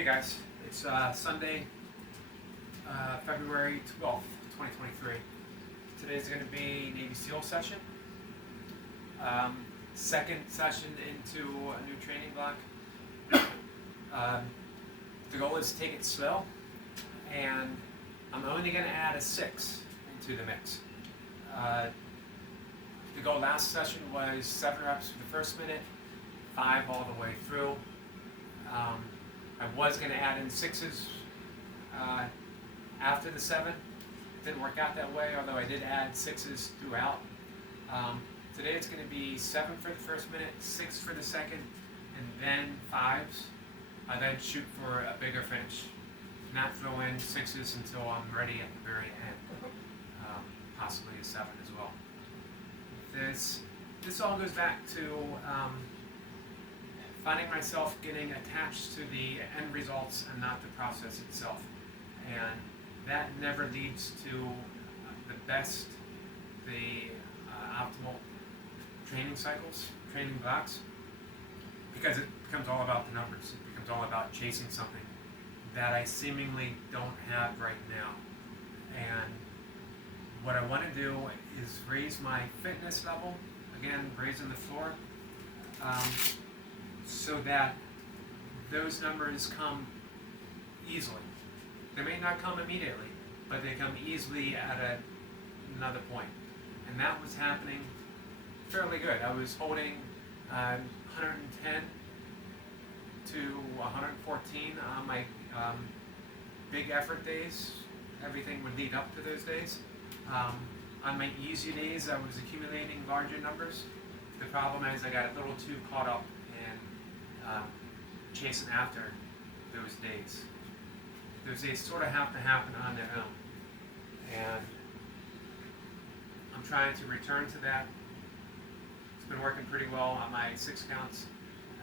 Hey guys, it's Sunday, February 12th, 2023. Today's going to be Navy SEAL session. Second session into a new training block. The goal is to take it slow, and I'm only going to add a 6 into the mix. The goal last session was 7 reps for the first minute, 5 all the way through. I was going to add in 6s after the 7. Didn't work out that way, although I did add 6s throughout. Today it's going to be 7 for the first minute, 6 for the second, and then 5s. I then shoot for a bigger finish. Not throw in 6s until I'm ready at the very end. Possibly a 7 as well. This all goes back to finding myself getting attached to the end results and not the process itself. And that never leads to the best, the optimal training cycles, training blocks, because it becomes all about the numbers. It becomes all about chasing something that I seemingly don't have right now. And what I want to do is raise my fitness level, again, raising the floor, so that those numbers come easily. They may not come immediately, but they come easily at another point. And that was happening fairly good. I was holding 110 to 114 on my big effort days. Everything would lead up to those days. On my easy days, I was accumulating larger numbers. The problem is I got a little too caught up in chasing after those days. Those days sort of have to happen on their own. And I'm trying to return to that. It's been working pretty well on my 6 counts.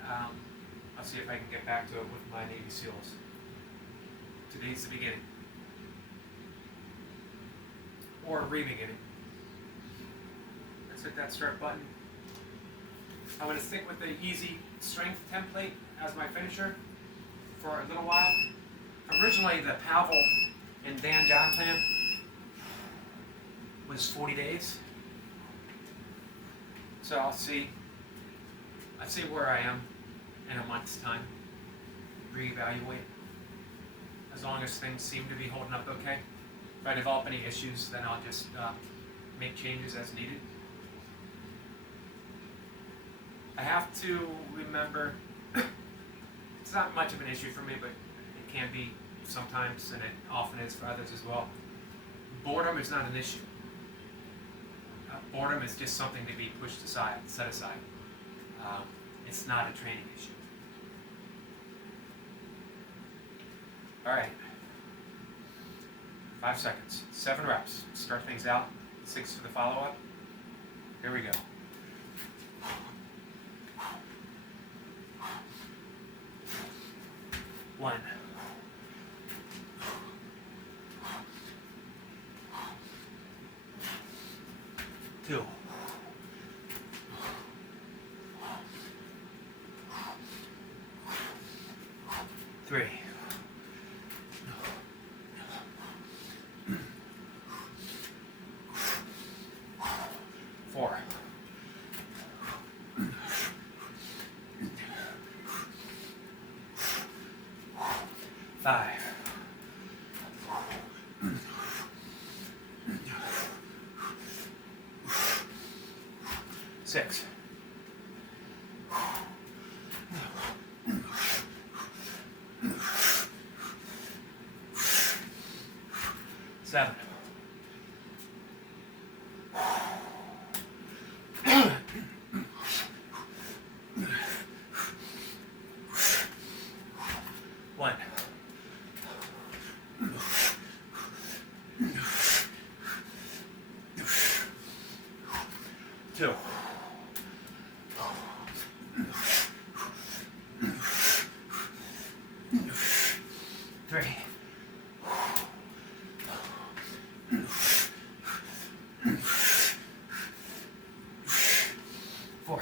I'll see if I can get back to it with my Navy SEALs. Today's the beginning. Or re-beginning. Let's hit that start button. I'm going to stick with the easy strength template as my finisher for a little while. Originally, the Pavel and Dan John plan was 40 days. So I'll see where I am in a month's time. Reevaluate. As long as things seem to be holding up okay. If I develop any issues, then I'll just make changes as needed. I have to remember, it's not much of an issue for me, but it can be sometimes, and it often is for others as well. Boredom is not an issue. Boredom is just something to be pushed aside, set aside. It's not a training issue. All right. 5 seconds, 7 reps. Start things out, 6 for the follow-up. Here we go. 1. 2. 3. 4. 5. 6. 7. 1. 2. 3. 4.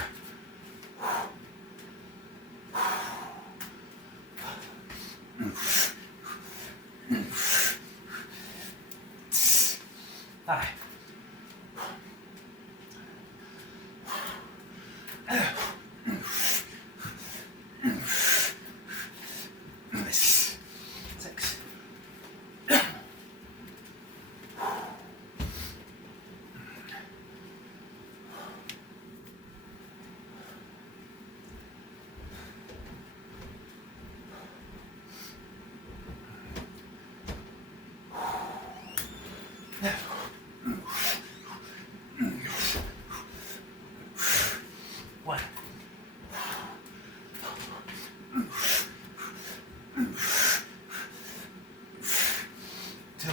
5. 6. 1. 2.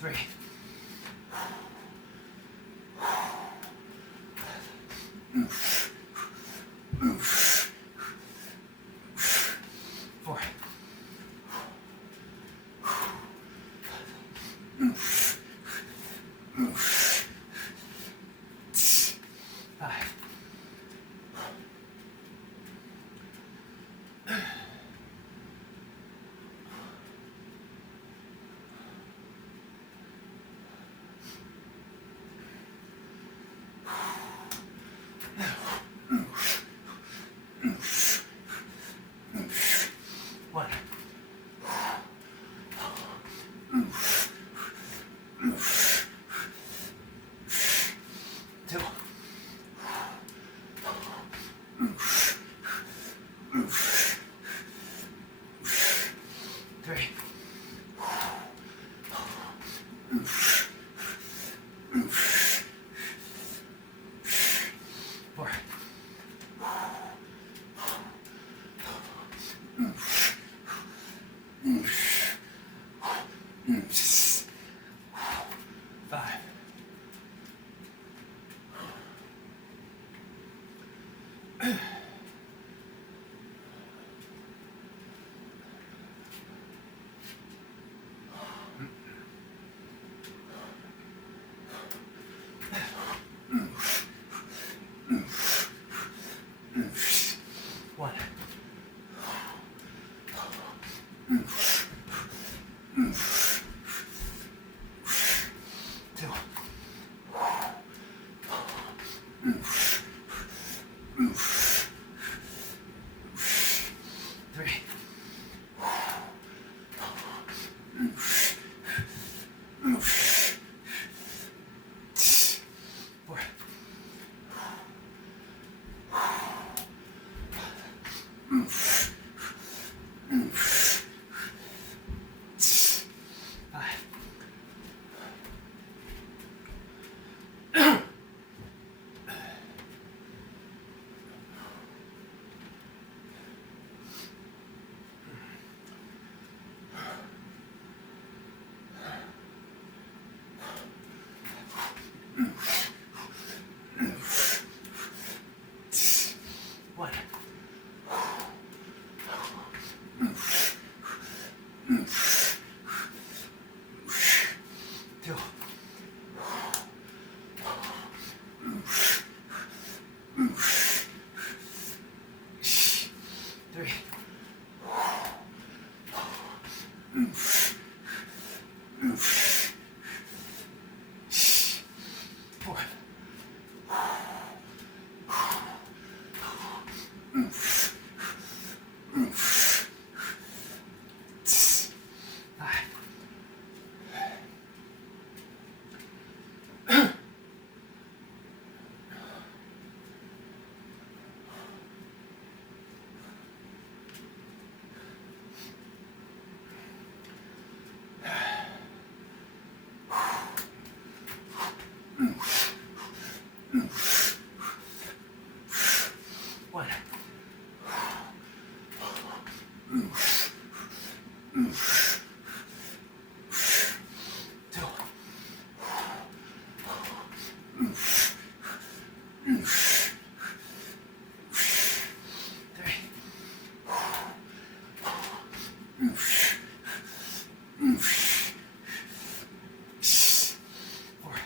3. 4. 5. 1. 2. 3. 4. 5. 1. 2. 3. 4. 5. 1. 2. 3. 4. 5. 1. 2. 3. 4.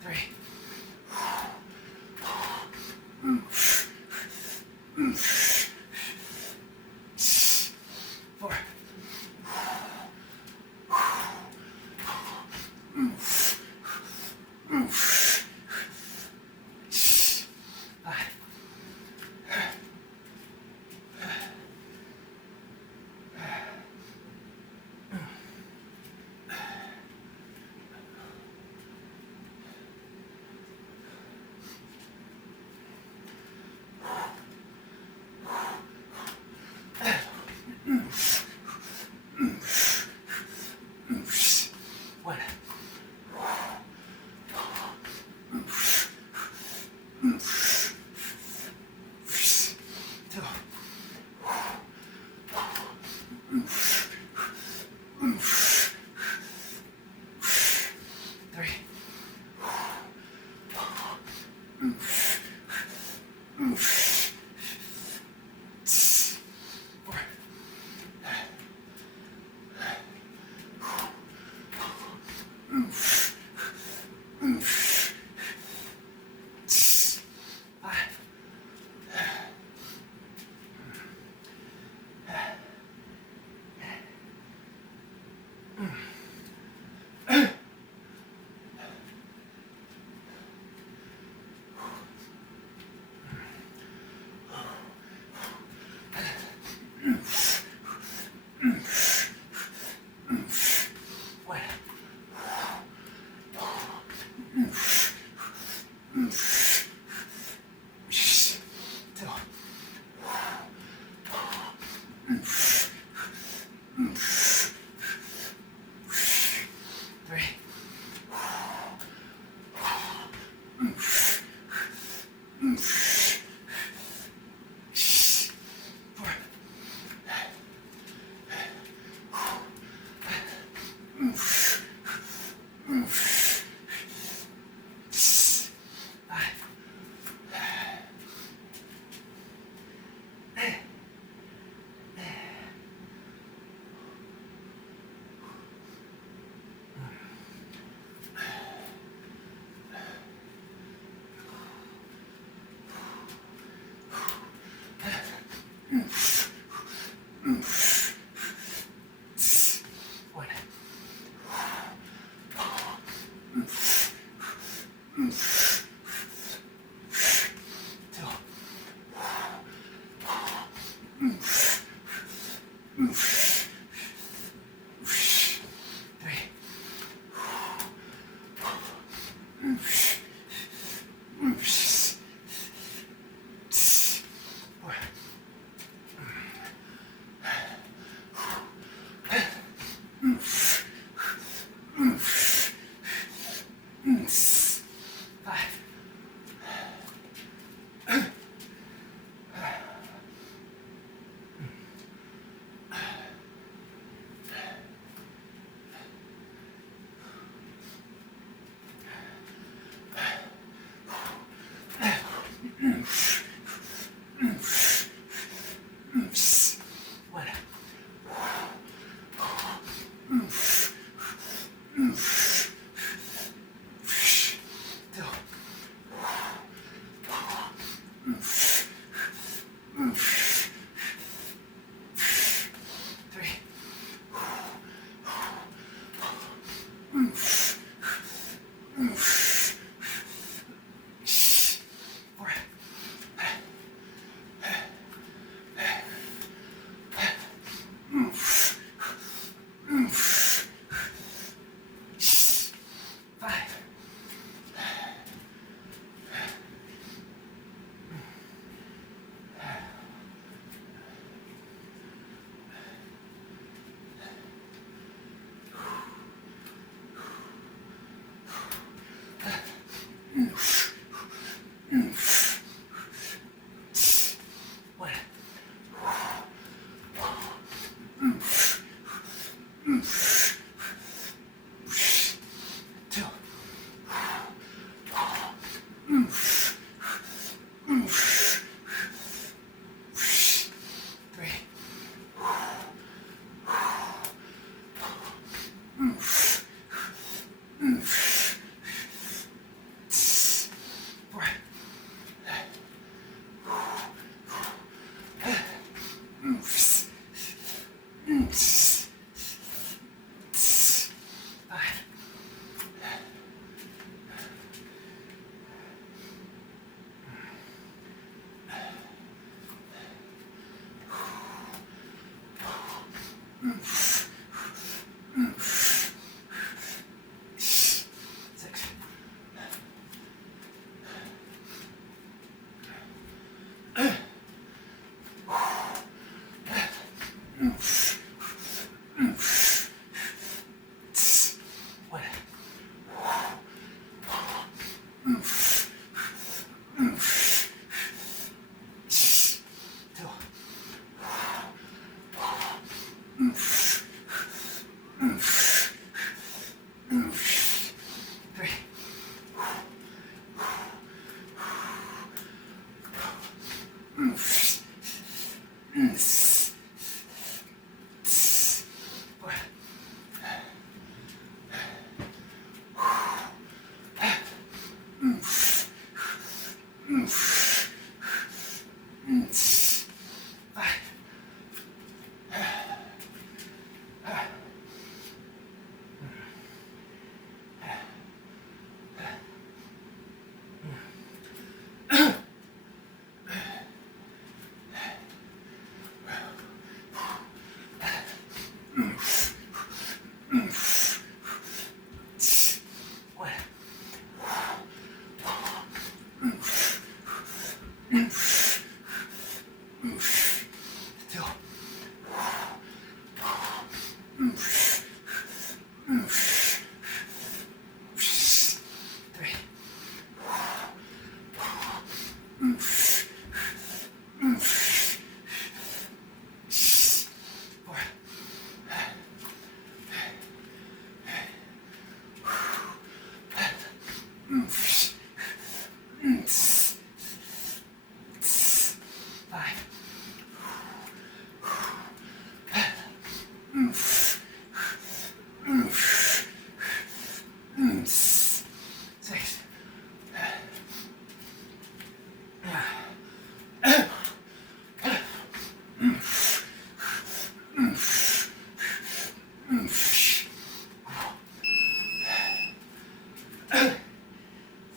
Three.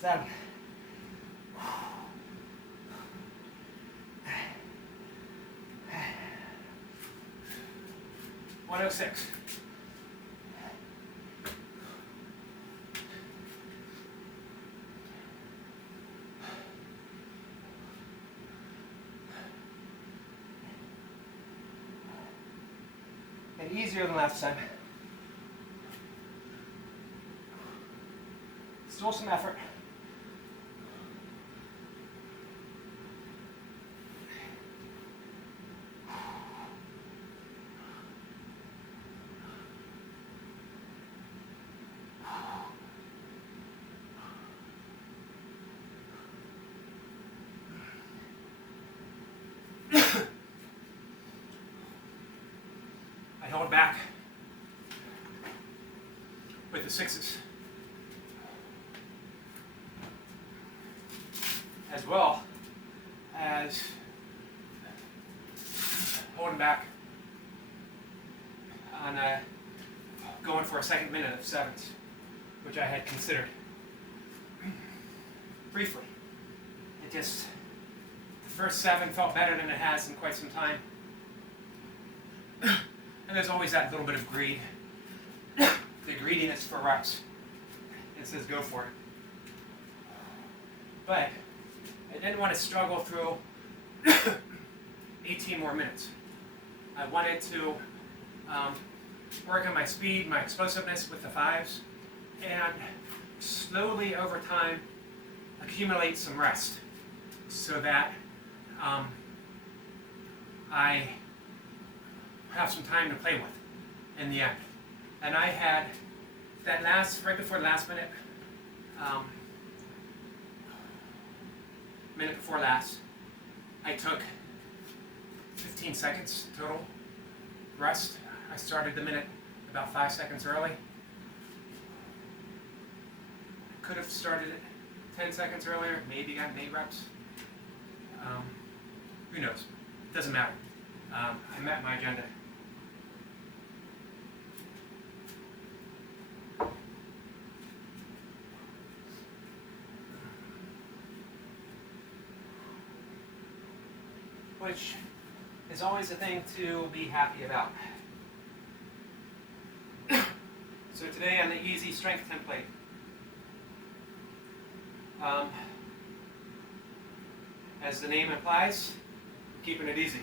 7. 106. And easier than last time. Still some effort. I held back with the 6s, as well as holding back on going for a second minute of 7s, which I had considered briefly. The first 7 felt better than it has in quite some time. And there's always that little bit of greed, the greediness for reps. It says go for it. But I didn't want to struggle through 18 more minutes. I wanted to work on my speed, my explosiveness with the 5s, and slowly over time accumulate some rest so that I have some time to play with in the end. And I had that right before the last minute, minute before last, I took 15 seconds total rest. I started the minute about 5 seconds early. I could have started it 10 seconds earlier, maybe gotten 8 reps. Who knows? Doesn't matter. I met my agenda. Which is always a thing to be happy about. So today on the easy strength template, as the name implies, keeping it easy.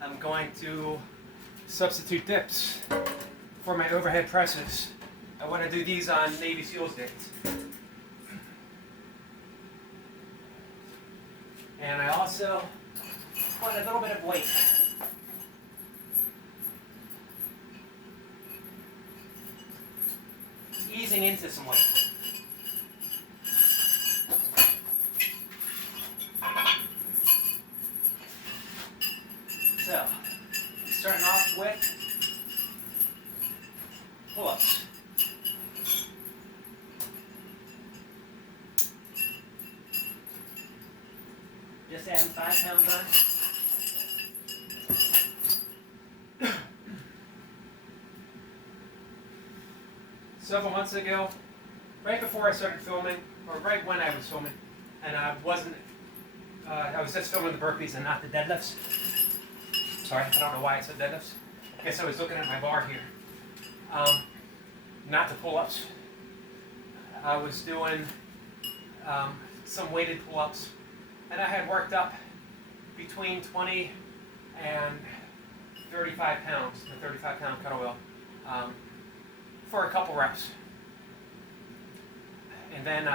I'm going to substitute dips for my overhead presses. I want to do these on Navy SEALs days. And I also want a little bit of weight. Easing into some weight. So, starting off with pull-ups. just adding 5-pound bar. Several months ago, right before I started filming, or right when I was filming, and I was just filming the burpees and not the deadlifts. Sorry, I don't know why I said deadlifts. I guess I was looking at my bar here. Not the pull-ups. I was doing some weighted pull-ups, and I had worked up between 20 and 35 pounds, the 35-pound kettlebell, for a couple reps. And then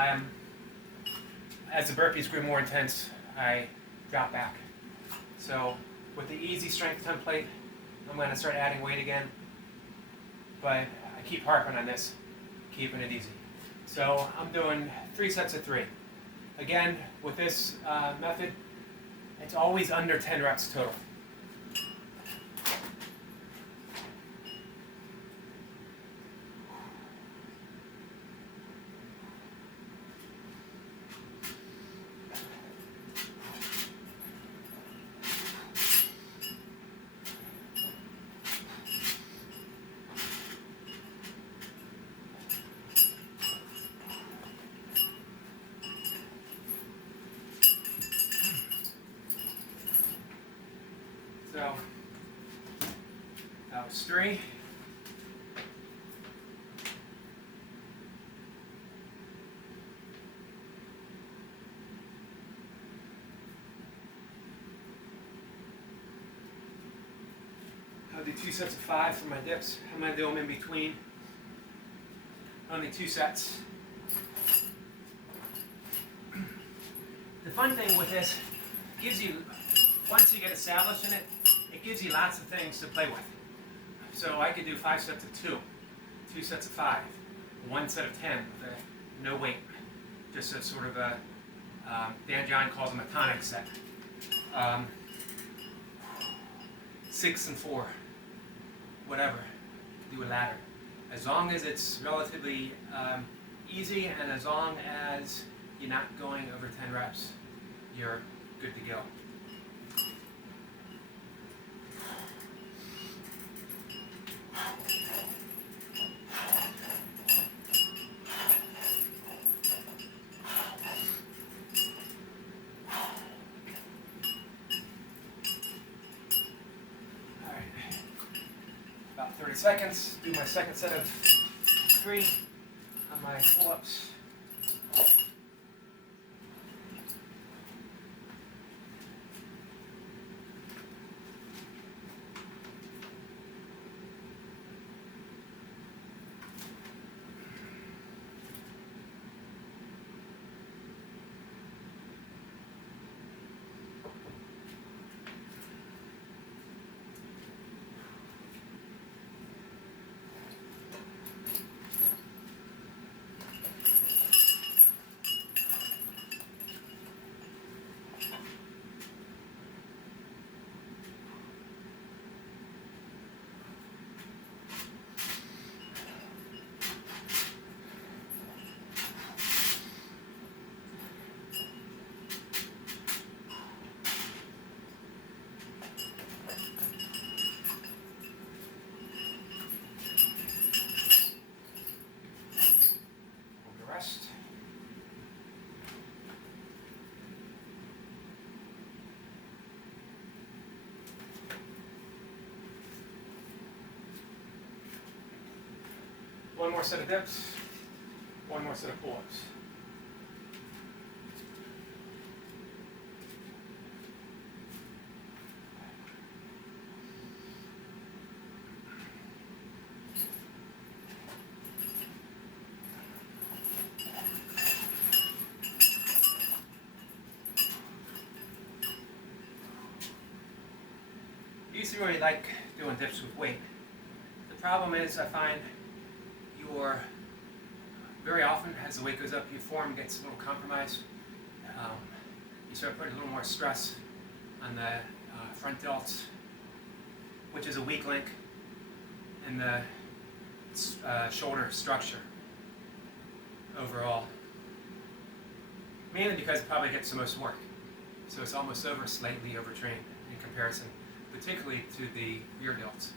as the burpees grew more intense, I dropped back. So with the easy strength template, I'm going to start adding weight again, but I keep harping on this, keeping it easy. So I'm doing 3 sets of 3. Again, with this method, it's always under 10 reps total. So that was 3. I'll do 2 sets of 5 for my dips. I'm going to do them in between. Only 2 sets. The fun thing with this, gives you, once you get established in it, it gives you lots of things to play with. So I could do 5 sets of 2, 2 sets of 5, 1 set of 10 with no weight. Just a sort of a, Dan John calls them a tonic set. 6 and 4, whatever, do a ladder. As long as it's relatively easy and as long as you're not going over 10 reps, you're good to go. About 30 seconds, do my second set of 3 on my pull-ups. One more set of dips, 1 more set of pull-ups. I used to really like doing dips with weight. The problem is I find very often as the weight goes up, your form gets a little compromised. You start putting a little more stress on the front delts, which is a weak link in the shoulder structure overall. Mainly because it probably gets the most work. So it's almost slightly overtrained in comparison, particularly to the rear delts.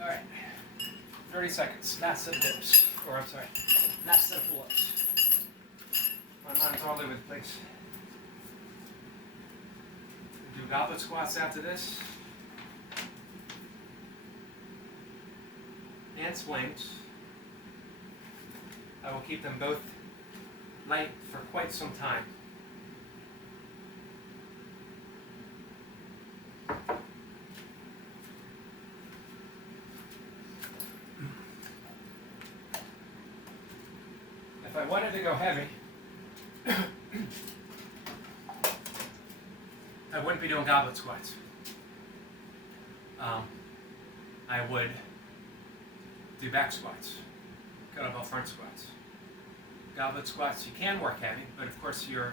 All right, 30 seconds, last set of dips, or I'm sorry, last set of pull-ups. My mind's all over the place. Do goblet squats after this. And swings. I will keep them both light for quite some time. If I wanted to go heavy, I wouldn't be doing goblet squats. I would do back squats, kettlebell front squats. Goblet squats, you can work heavy, but of course your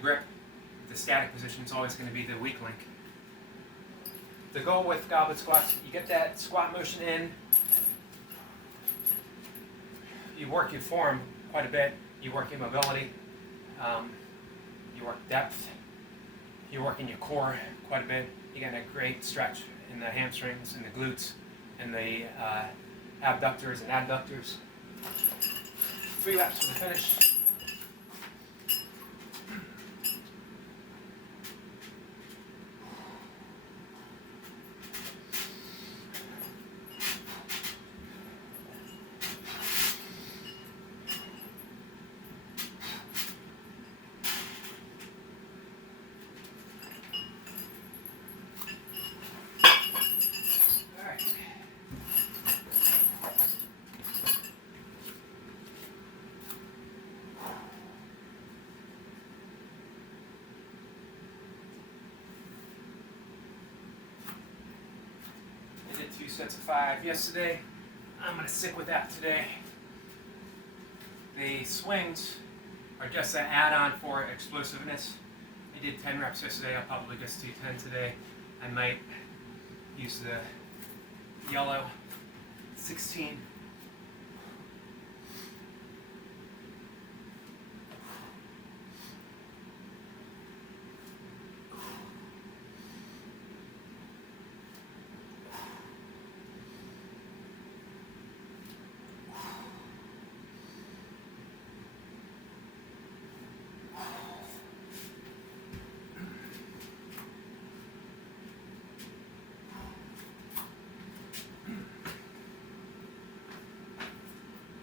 grip, the static position is always going to be the weak link. The goal with goblet squats, you get that squat motion in, you work your form quite a bit, you work your mobility, you work depth, you're working your core quite a bit. You get a great stretch in the hamstrings and the glutes and the abductors and adductors. 3 reps for the finish. I did 2 sets of 5 yesterday. I'm going to stick with that today. The swings are just an add-on for explosiveness. I did 10 reps yesterday. I'll probably just do 10 today. I might use the yellow 16.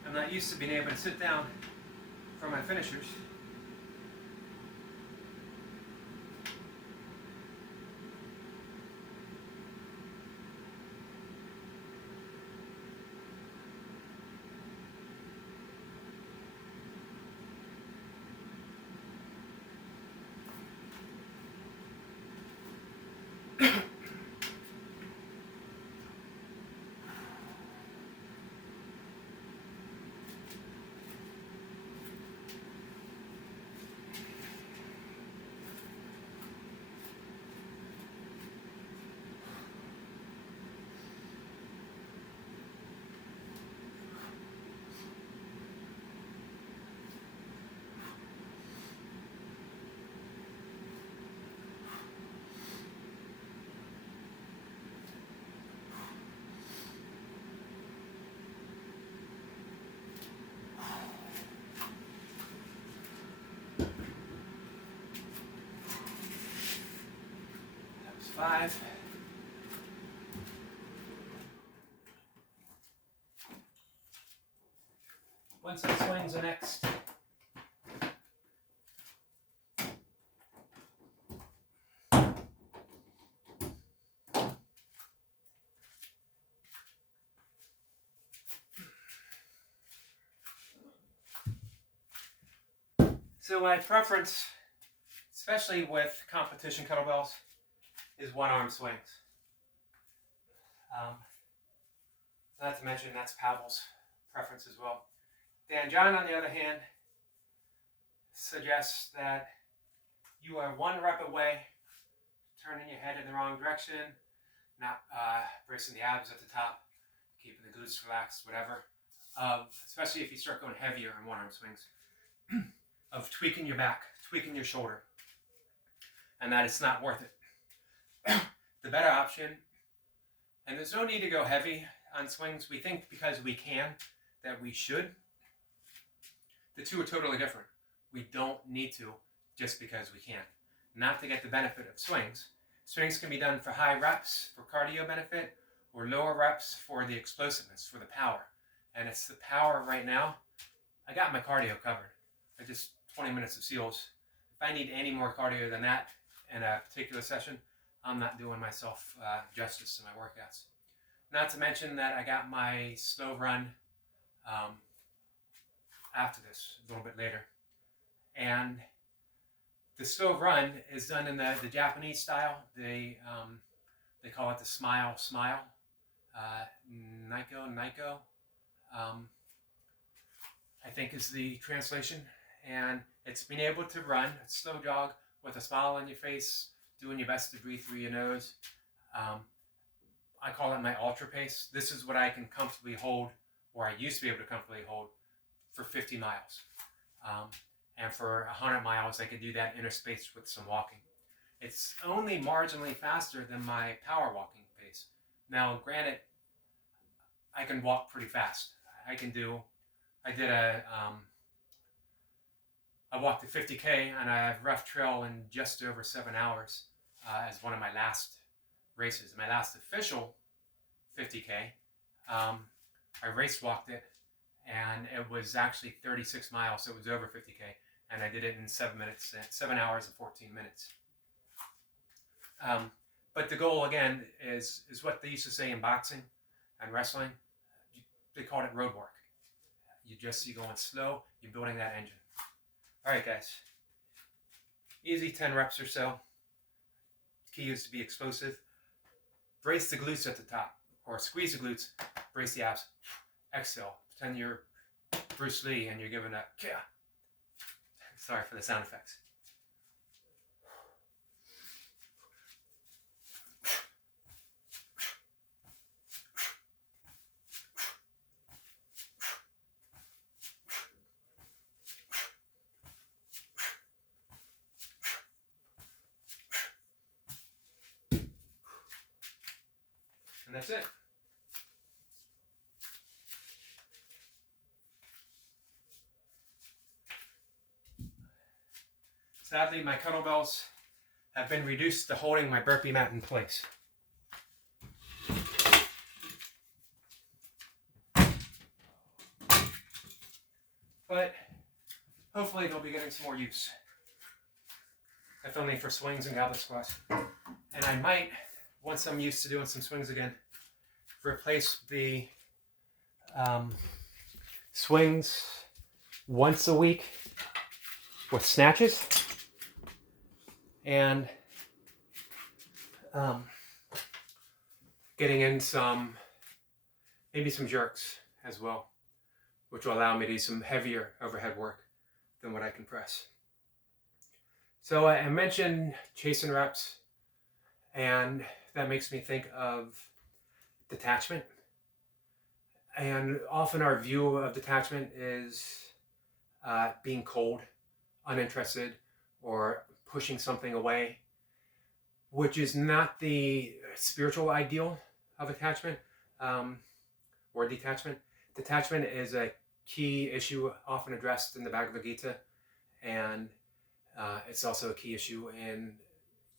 I'm not used to being able to sit down for my finishers. That was 5. One set of swings the next. So my preference, especially with competition kettlebells, is one-arm swings. Not to mention that's Pavel's preference as well. Dan John, on the other hand, suggests that you are one rep away, turning your head in the wrong direction, not bracing the abs at the top, keeping the glutes relaxed, whatever. Especially if you start going heavier in one arm swings, of tweaking your back, tweaking your shoulder, and that it's not worth it. The better option, and there's no need to go heavy on swings. We think because we can that we should. The two are totally different. We don't need to just because we can. Not to get the benefit of swings. Swings can be done for high reps for cardio benefit, or lower reps for the explosiveness, for the power. And it's the power right now. I got my cardio covered. I just 20 minutes of seals. If I need any more cardio than that in a particular session, I'm not doing myself justice in my workouts. Not to mention that I got my slow run after this, a little bit later. And the slow run is done in the Japanese style. They call it the smile, Naiko, I think is the translation. And it's being able to run a slow jog with a smile on your face, doing your best to breathe through your nose. I call it my ultra pace. This is what I can comfortably hold, or I used to be able to comfortably hold, for 50 miles. And for 100 miles, I could do that interspaced with some walking. It's only marginally faster than my power walking pace. Now, granted, I can walk pretty fast. I walked a 50K on a rough trail in just over 7 hours as one of my last races. My last official 50K, I race walked it, and it was actually 36 miles, so it was over 50K, and I did it in 7 hours and 14 minutes. But the goal, again, is what they used to say in boxing and wrestling. They called it road work. You're going slow, you're building that engine. All right, guys. Easy 10 reps or so. Key is to be explosive. Brace the glutes at the top, or squeeze the glutes, brace the abs. Exhale. Pretend you're Bruce Lee and you're giving a yeah. Sorry for the sound effects. And that's it. Sadly, my kettlebells have been reduced to holding my burpee mat in place. But hopefully they'll be getting some more use. If only for swings and goblet squats. And I might, once I'm used to doing some swings again, replace the swings once a week with snatches, and getting in maybe some jerks as well, which will allow me to do some heavier overhead work than what I can press. So I mentioned chasing reps, and that makes me think of detachment. And often our view of detachment is being cold, uninterested, or pushing something away, which is not the spiritual ideal of attachment or detachment. Detachment is a key issue often addressed in the Bhagavad Gita, and it's also a key issue in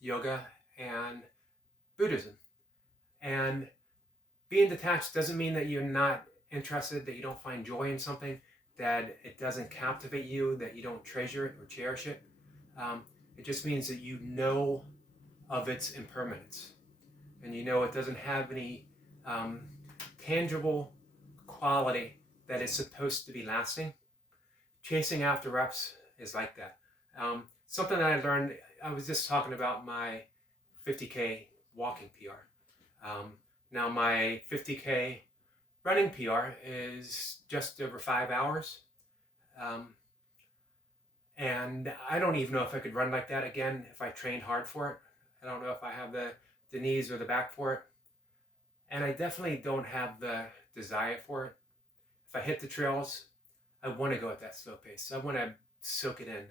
yoga and Buddhism. And being detached doesn't mean that you're not interested, that you don't find joy in something, that it doesn't captivate you, that you don't treasure it or cherish it. It just means that you know of its impermanence, and you know it doesn't have any tangible quality that is supposed to be lasting. Chasing after reps is like that. Something that I learned, I was just talking about my 50K walking PR. Now my 50K running PR is just over 5 hours. And I don't even know if I could run like that again if I trained hard for it. I don't know if I have the knees or the back for it. And I definitely don't have the desire for it. If I hit the trails, I want to go at that slow pace. I want to soak it in.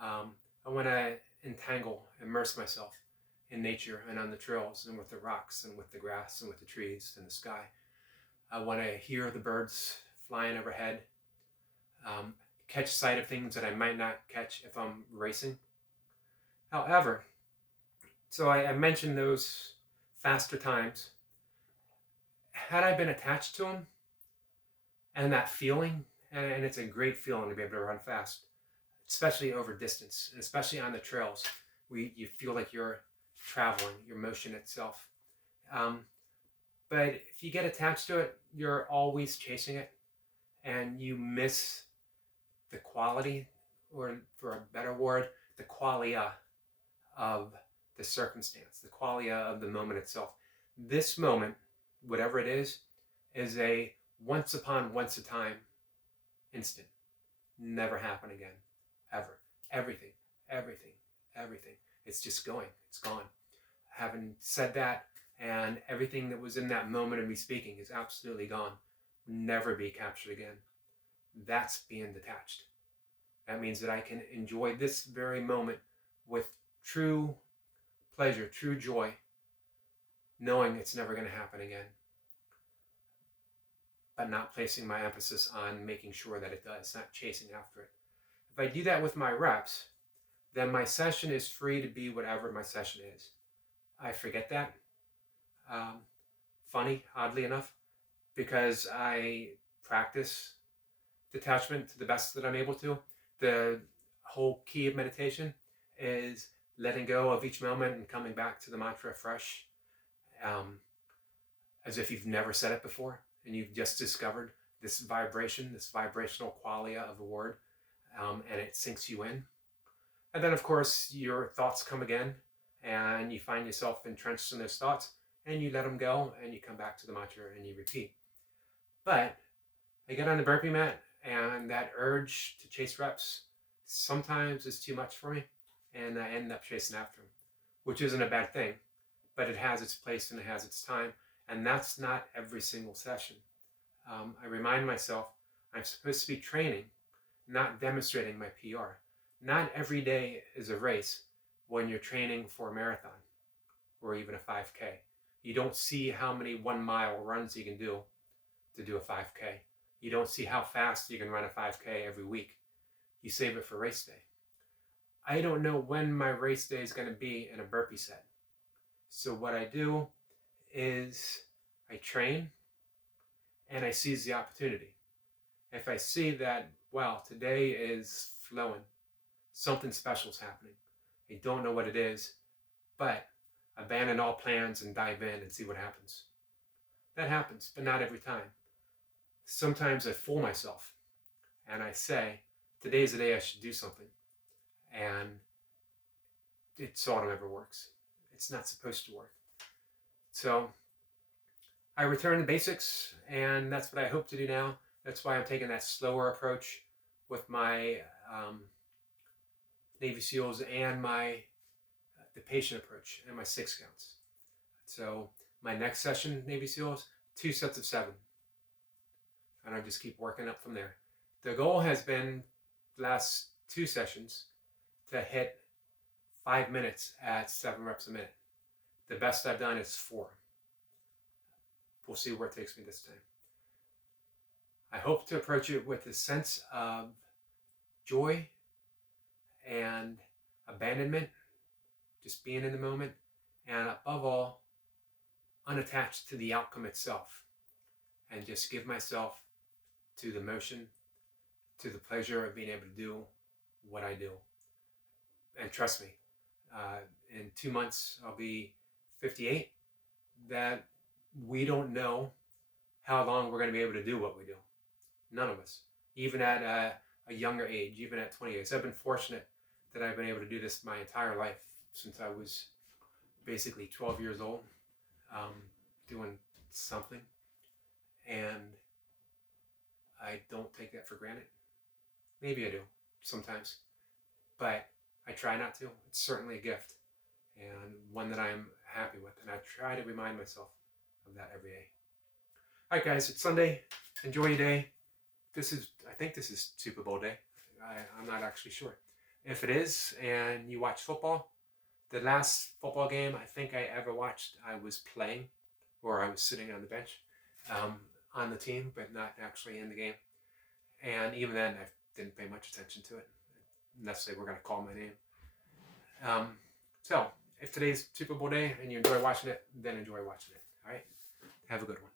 I want to immerse myself in nature and on the trails and with the rocks and with the grass and with the trees and the sky. I want to hear the birds flying overhead, catch sight of things that I might not catch if I'm racing. However, so I mentioned those faster times. Had I been attached to them and that feeling, and it's a great feeling to be able to run fast, especially over distance, and especially on the trails, you feel like you're traveling, your motion itself. Um, but if you get attached to it, you're always chasing it, and you miss the quality, or for a better word, the qualia of the circumstance, the qualia of the moment itself. This moment, whatever it is a once upon once a time instant. Never happen again, ever. Everything, everything, everything. It's just going. It's gone. Having said that, and everything that was in that moment of me speaking is absolutely gone. Never be captured again. That's being detached. That means that I can enjoy this very moment with true pleasure, true joy, knowing it's never going to happen again, but not placing my emphasis on making sure that it does, not chasing after it. If I do that with my reps, then my session is free to be whatever my session is. I forget that. Funny, oddly enough, because I practice detachment to the best that I'm able to. The whole key of meditation is letting go of each moment and coming back to the mantra fresh, as if you've never said it before and you've just discovered this vibration, this vibrational qualia of the word, and it sinks you in. And then, of course, your thoughts come again, and you find yourself entrenched in those thoughts, and you let them go, and you come back to the mantra, and you repeat. But I get on the burpee mat, and that urge to chase reps sometimes is too much for me, and I end up chasing after them, which isn't a bad thing, but it has its place and it has its time, and that's not every single session. I remind myself I'm supposed to be training, not demonstrating my PR. Not every day is a race when you're training for a marathon or even a 5K. You don't see how many 1 mile runs you can do to do a 5K. You don't see how fast you can run a 5K every week. You save it for race day. I don't know when my race day is going to be in a burpee set. So what I do is I train and I seize the opportunity. If I see that, wow, today is flowing, something special is happening, I don't know what it is, but abandon all plans and dive in and see what happens. That happens, but not every time. Sometimes I fool myself and I say, today's the day I should do something. And it seldom ever works. It's not supposed to work. So I return to basics, and that's what I hope to do now. That's why I'm taking that slower approach with my Navy SEALs and the patient approach and my 6 counts. So my next session, Navy SEALs, 2 sets of 7. And I just keep working up from there. The goal has been, the last 2 sessions, to hit 5 minutes at 7 reps a minute. The best I've done is 4. We'll see where it takes me this time. I hope to approach it with a sense of joy and abandonment, just being in the moment, and above all, unattached to the outcome itself, and just give myself to the motion, to the pleasure of being able to do what I do. And trust me, in 2 months I'll be 58. That we don't know how long we're going to be able to do what we do. None of us, even at a younger age, even at 28. So I've been fortunate that I've been able to do this my entire life since I was basically 12 years old, doing something. And I don't take that for granted. Maybe I do sometimes, but I try not to. It's certainly a gift, and one that I'm happy with, and I try to remind myself of that every day. All right, guys, it's Sunday. Enjoy your day. I think this is Super Bowl day. I'm not actually sure. If it is, and you watch football, the last football game I think I ever watched, I was playing, or I was sitting on the bench, on the team, but not actually in the game. And even then, I didn't pay much attention to it, unless they were going to call my name. So, if today's Super Bowl day and you enjoy watching it, then enjoy watching it. All right? Have a good one.